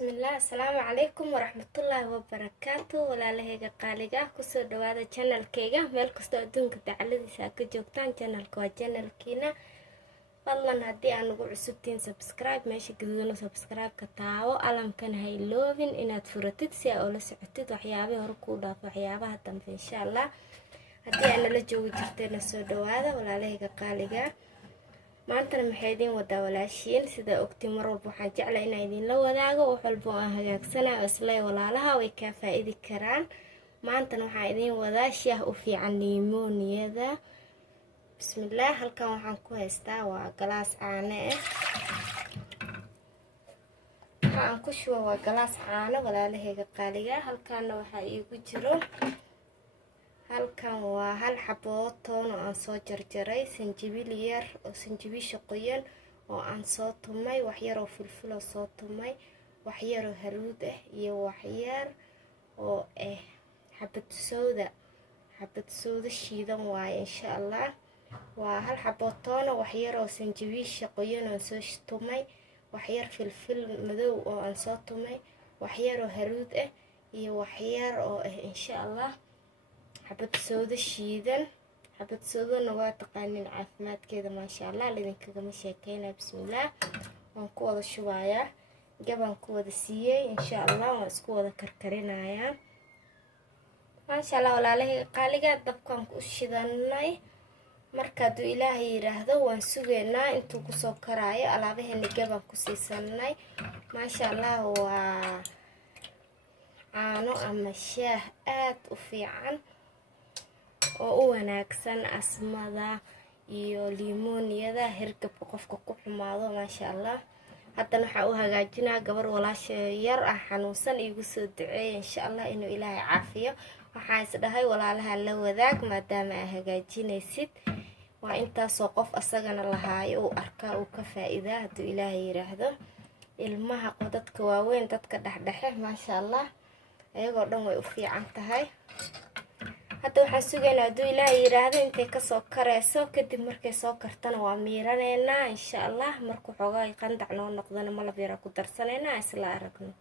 Bismillah, assalaamu calaykum waraxmatullaahi wabarakaatu. Walaalahayga qaaliga kusoo dhawaada channelkayga meel kasta adduunka dacaladiisa ka joogtaan. Channelka waa channelkiina. Fadlan haddii aan ugu cusubtiin subscribe meesha gaduudana subscribe ka taawo, alamkana ha iloobin inaad furatid si aad ula socotid waxyaabaha hore kuu dhaafo waxyaabaha dambe insha Allah. haddii aan nala joogi jirteena soo dhawaada walaalahayga qaaliga. maantana maxay idin wadaa walaashiin sida ogtiin mar walba waxaan jeclaa inaan idin la wadaago wax walba aan hagaagsanayo isla walaalaha way ka faa'iidi karaan. maantana waxaan idin wadaa shaah u fiican limoniyada. bismillah, halkan waxaan ku haystaa waa galaas caano waxaan ku shubaa waa galaas caano walaalahayga qaaliga. halkaana waxaa iigu jiro halkan waa hal xabo toon oo aan soo jarjaray, sanjabiil yar oo sanjabiisha qoyan oo aan soo tumay, wax yar oo filfil oo soo tumay, wax yar oo haruud iyo wax yar oo xabad sooda shiidan waaye insha Allah. waa hal xabo toon wax yar oo sanjabiisha qoyan oo soo tumay, wax yar filfil madow oo aan soo tumay, wax yar oo haruud iyo wax yar oo insha Allah xabad sooda shiidan. xabad soodana waa taqaanin caafimaadkeeda maasha Allah lidinkaga sheekeynaa. bismillah, waan ku wada shubayaa, gaban ku wada siiyay insha Allah. waan isku wada karkarinayaa maasha Allah. walaalahayga qaaliga dabkaan ku shidanay, marka haduu Ilaahay yiraahdo waan sugeynaa intuu ku soo karaayo. alaabaheena gaban ku siisanay maasha Allah. waa caano ama shaah aad u fiican oo u wanaagsan asmada iyo limoniyada hirgabka qofka ku xumaado maasha Allah. haddana waxaa u hagaajinaa gabar walaasha yar xanuunsan igu soo duceeyay insha Allah inuu Ilaahay caafiyo. waxaan is dhahay walaalaha la wadaag maadaama aad hagaajinaysid, waa intaasoo qof asagana lahaayo uu arkaa uu ka faa'iidaa hadduu Ilaahay yiraahdo. ilmaha dadka waaweyn dadka dhexdhexe maasha Allah ayagoo dhan way u fiican tahay. hadda waxaan sugaynaa hadduu Ilaahay yiraahdo intay kasoo kareyso, kadib markay soo kartana waa miiraneynaa insha Allah. markuu xoogaa qandac noo noqdana malab yar ku darsaneynaa isla aragno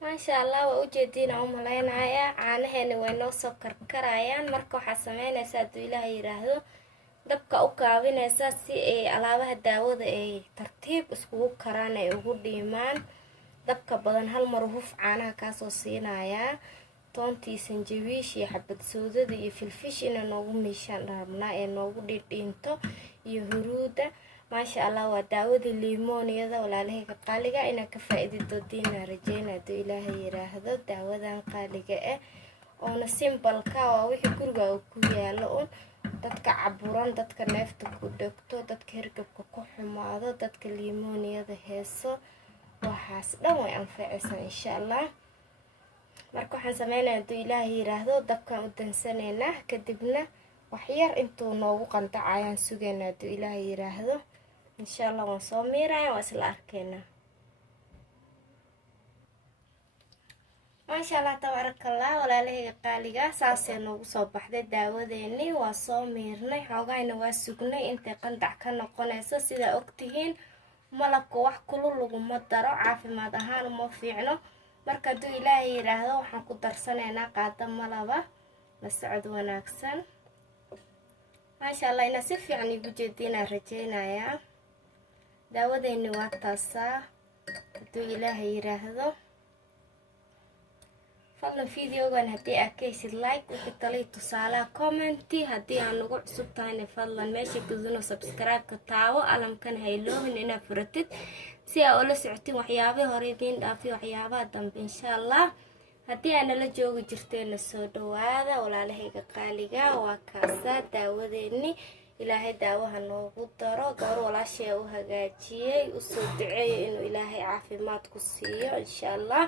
maasha Allah. waa ujeediina u maleynayaa caanaheena way noo soo karkarayaan. marka waxaa sameynaysaa hadduu Ilaahay yiraahdo dabka u kaabinaysaa si ay alaabaha daawada ay tartiib iskugu karaan ay ugu dhiimaan. dabka badan hal mar huf caanaha kaasoo siinayaa. toontii sanjabiish iyo xabad soodada iyo filfish inay noogu miishaan rabnaa ee noogu dhidhiinto iyo huruuda maasha Allah. waa daawada limoniyada walaalahayga qaaliga. inaan ka faa'iidi doontiina rajeynaa hadduu Ilaahay yiraahdo. daawadan qaaliga oona simbalka waa wixii guriga ku yaalo un dadka caburan, dadka neefta ku dhagto, dadka hirgabka ku xumaado, dadka limoniyada heeso, waxaas dhan way anfacaysaa insha Allah. marka waxaan sameynayaa hadduu Ilaahay yiraahdo dabkaan u dansaneynaa, kadibna wax yar intuu noogu qandacayaan sugeynaa hadduu Ilaahay yiraahdo insha Allah. waan soo miirayaa, waa isla arkeynaa maasha Allah tabarakallah. walaalahayga qaaliga saasay noogu soo baxday daawadeeni. waa soo miirnay xoogayna waa sugnay intay qandac ka noqonayso. sidaa ogtihiin malabka wax kulul laguma daro, caafimaad ahaan uma fiicno. marka hadduu Ilaahay yiraahdo waxaan ku darsanaynaa qaado malaba la socod wanaagsan maasha Allah. inaa si fiican igu jeediinaa rajeynayaa. daawadeeni waa taasaa hadduu Ilaahay yiraahdo. fadlan videogan haddii aad ka heshid like, wixii taliyo tusaalaha commenti. haddii aan ugu cusub tahayna fadlan meesha gaduudana subscribe ka taawo, alamkana ha iloobin inaad furatid si aad ula socotiin waxyaabaha hore idiin dhaafiyo waxyaabaha dambe insha Allah. haddii aan nala joogi jirteena soo dhawaada walaalahayga qaaliga. waa kaasaa daawadeeni. ilaahay daawaha noogu daro. gabar walaashay u hagaajiyay u soo duceeyay inuu Ilaahay caafimaad ku siiyo insha Allah.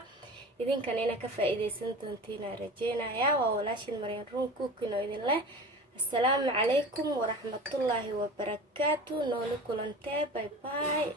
idinkan ina ka faa'iideysan doontiina rajeynayaa. waa walaashin Maryan Room Cooking oo idin leh assalaamu calaykum waraxmatullaahi wabarakaatu. noola kulantee, bye bye.